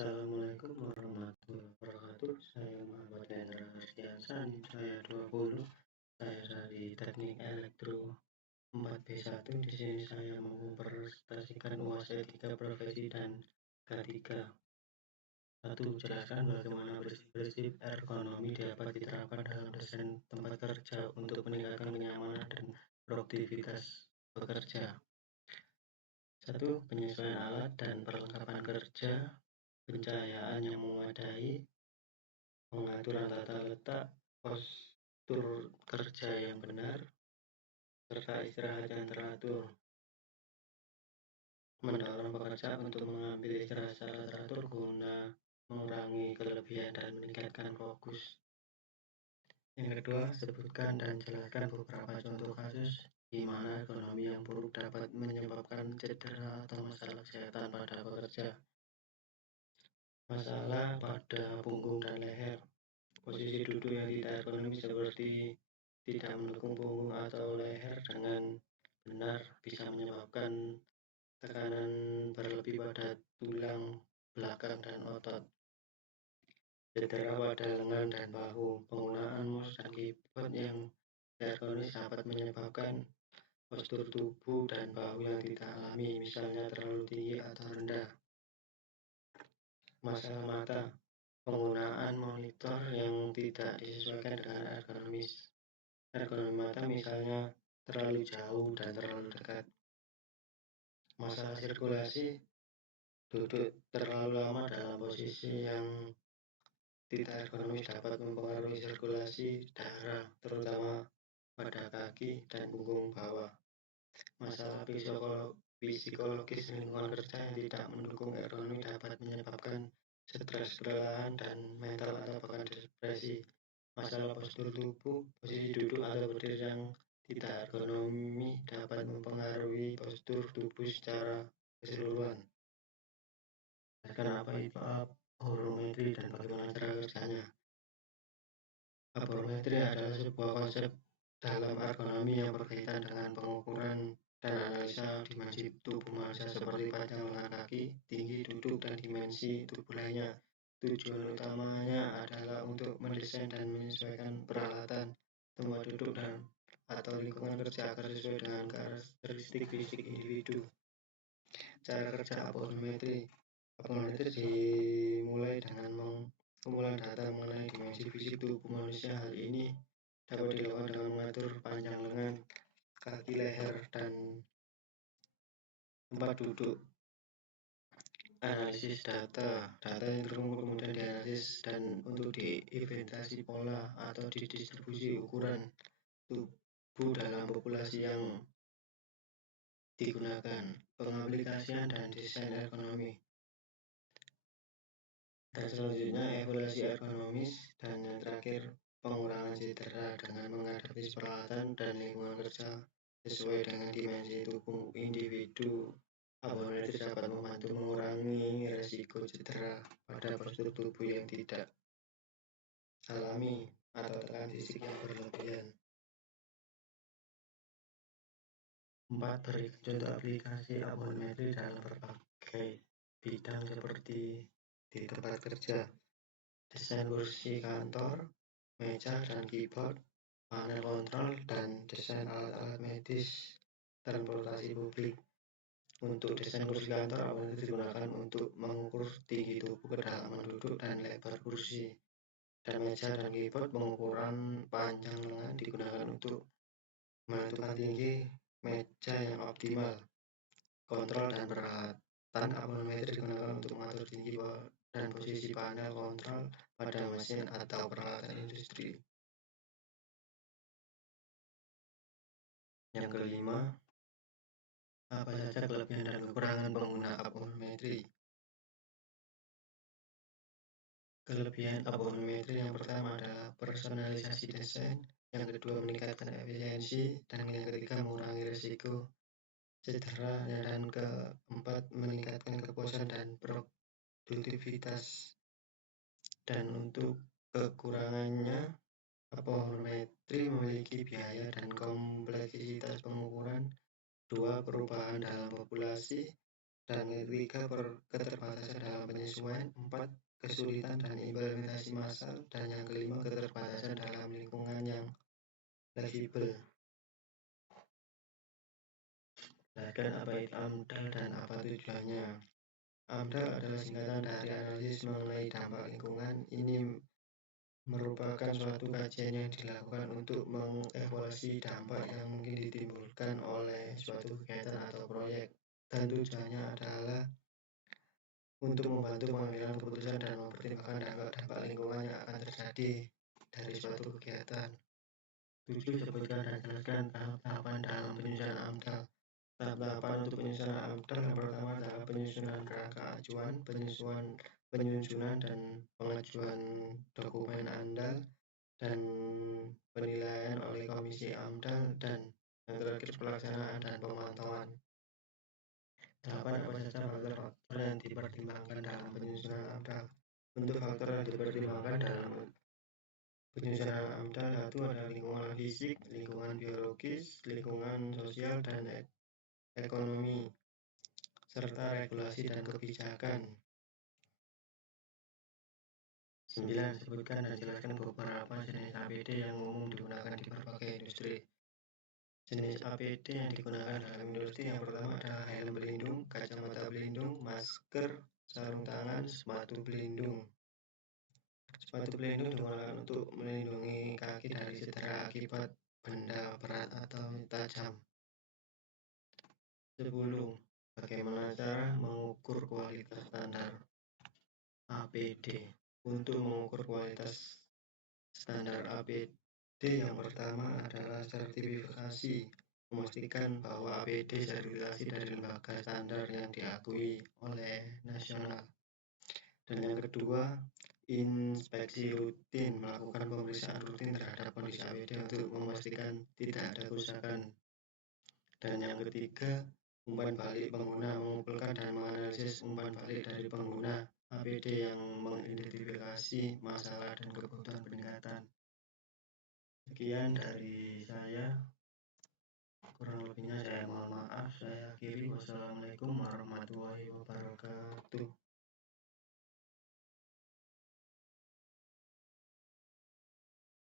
Assalamualaikum warahmatullahi wabarakatuh. Saya Muhammad Hendra Ardiansan, saya 20. Saya dari Teknik Elektro 4B1. Di sini saya mau mempresentasikan UAS etika profesi dan K3. 1. Jelaskan bagaimana prinsip-prinsip ergonomi dapat diterapkan dalam desain tempat kerja untuk meningkatkan kenyamanan dan produktivitas pekerja. 1. Penyesuaian alat dan perlengkapan kerja, pencahayaan yang memadai, pengaturan tata letak, postur kerja yang benar, serta istirahat yang teratur. Mendorong pekerja untuk mengambil istirahat secara teratur guna mengurangi kelebihan dan meningkatkan fokus. Yang kedua, sebutkan dan jelaskan beberapa contoh kasus di mana ergonomi yang buruk dapat menyebabkan cedera atau masalah kesehatan pada pekerja. Masalah pada punggung dan leher. Posisi duduk yang tidak ergonomis seperti tidak mendukung punggung atau leher dengan benar bisa menyebabkan tekanan berlebih pada tulang belakang dan otot. Cedera pada lengan dan bahu. Penggunaan mouse dan keyboard yang tidak ergonomis dapat menyebabkan postur tubuh dan bahu yang tidak alami, misalnya terlalu tinggi atau rendah. Masalah mata. Penggunaan monitor yang tidak disesuaikan dengan ergonomis. Ergonomi mata misalnya terlalu jauh dan terlalu dekat. Masalah sirkulasi. Duduk terlalu lama dalam posisi yang tidak ergonomis dapat mempengaruhi sirkulasi darah, terutama pada kaki dan punggung bawah. Masalah psikologis lingkungan kerja yang tidak mendukung ergonomi dapat menyebabkan stres, kelelahan, dan mental atau bahkan depresi. Masalah postur tubuh, posisi duduk atau berdiri yang tidak ergonomi dapat mempengaruhi postur tubuh secara keseluruhan. Apa itu aborometri dan bagaimana cara kerjanya? Aborometri adalah sebuah konsep dalam ergonomi yang berkaitan dengan pengukuran dan analisa dimensi tubuh manusia seperti panjang lengan kaki, tinggi duduk, dan dimensi tubuh lainnya. Tujuan utamanya adalah untuk mendesain dan menyesuaikan peralatan, tempat duduk, dan atau lingkungan kerja agar sesuai dengan karakteristik fisik individu. Cara kerja aborometri. Aborometri dimulai dengan pengumpulan data mengenai dimensi fisik tubuh manusia. Hal ini dapat dilakukan dengan mengatur panjang lengan, kaki, leher, dan tempat duduk. Analisis data yang terkumpul kemudian dianalisis dan untuk diinventarisasi pola atau didistribusi ukuran tubuh dalam populasi yang digunakan. Pengaplikasian dan desain ergonomi. Dan selanjutnya evaluasi ergonomis, dan yang terakhir pengurangan cedera dengan mengadaptasi peralatan dan lingkungan kerja sesuai dengan dimensi tubuh individu. Aborometri dapat membantu mengurangi resiko cedera pada postur tubuh yang tidak alami atau tekanan fisik yang berlebihan. 4. Berikan contoh aplikasi aborometri dalam berbagai bidang seperti di tempat kerja, desain kursi kantor, meja dan keyboard, panel kontrol, dan desain alat-alat medis transportasi publik. Untuk desain kursi kantor, aborometri digunakan untuk mengukur tinggi tubuh, kedalaman duduk, dan lebar kursi. Dan meja dan keyboard, pengukuran panjang lengan digunakan untuk menentukan tinggi meja yang optimal. Kontrol dan peralatan aborometri digunakan untuk mengatur tinggi dan posisi panel kontrol pada mesin atau peralatan industri. Yang kelima, apa saja kelebihan dan kekurangan pengguna aborometri? Kelebihan aborometri yang pertama adalah personalisasi desain, yang kedua meningkatkan efisiensi, dan yang ketiga mengurangi risiko cedera, dan keempat meningkatkan kepuasan dan produktivitas. Dan untuk kekurangannya, aborometri memiliki biaya dan kompleksitas pengukuran, 2 perubahan dalam populasi, dan ketiga keterbatasan dalam penyesuaian penyesuaian, 4 kesulitan dan implementasi massal, dan yang kelima keterbatasan dalam lingkungan yang fleksibel. Jelaskan apa itu AMDAL dan apa tujuannya. AMDAL adalah singkatan dari analisis mengenai dampak lingkungan. Ini merupakan suatu kajian yang dilakukan untuk mengevaluasi dampak yang mungkin ditimbulkan oleh suatu kegiatan atau proyek, dan tujuannya adalah untuk membantu pengambilan keputusan dan mempertimbangkan dampak lingkungan yang akan terjadi dari suatu kegiatan. 7. Sebutkan dan jelaskan tahap-tahapan dalam penyusunan AMDAL. Tahap-tahapan untuk penyusunan AMDAL yang pertama adalah penyusunan kerangka acuan, penyusunan dan pengajuan dokumen AMDAL, dan penilaian oleh Komisi AMDAL, dan yang terakhir pelaksanaan dan pemantauan. Tahapan apa saja faktor-faktor yang dipertimbangkan dalam penyusunan AMDAL. Untuk faktor yang dipertimbangkan dalam penyusunan AMDAL satu adalah lingkungan fisik, lingkungan biologis, lingkungan sosial, dan ekonomi, serta regulasi dan kebijakan. 9. Sebutkan dan jelaskan beberapa jenis APD yang umum digunakan di berbagai industri. Jenis APD yang digunakan dalam industri yang pertama adalah helm pelindung, kacamata pelindung, masker, sarung tangan, sepatu pelindung. Sepatu pelindung digunakan untuk melindungi kaki dari cedera akibat benda berat atau tajam. 10. Bagaimana cara mengukur kualitas standar APD? Untuk mengukur kualitas standar APD yang pertama adalah sertifikasi, memastikan bahwa APD sertifikasi dari lembaga standar yang diakui oleh nasional. Dan yang kedua, inspeksi rutin, melakukan pemeriksaan rutin terhadap kondisi APD untuk memastikan tidak ada kerusakan. Dan yang ketiga, umpan balik pengguna, mengumpulkan dan menganalisis umpan balik dari pengguna APD yang mengidentifikasi masalah dan kebutuhan peningkatan. Sekian dari saya, kurang lebihnya saya mohon maaf. Saya akhiri. Wassalamualaikum warahmatullahi wabarakatuh.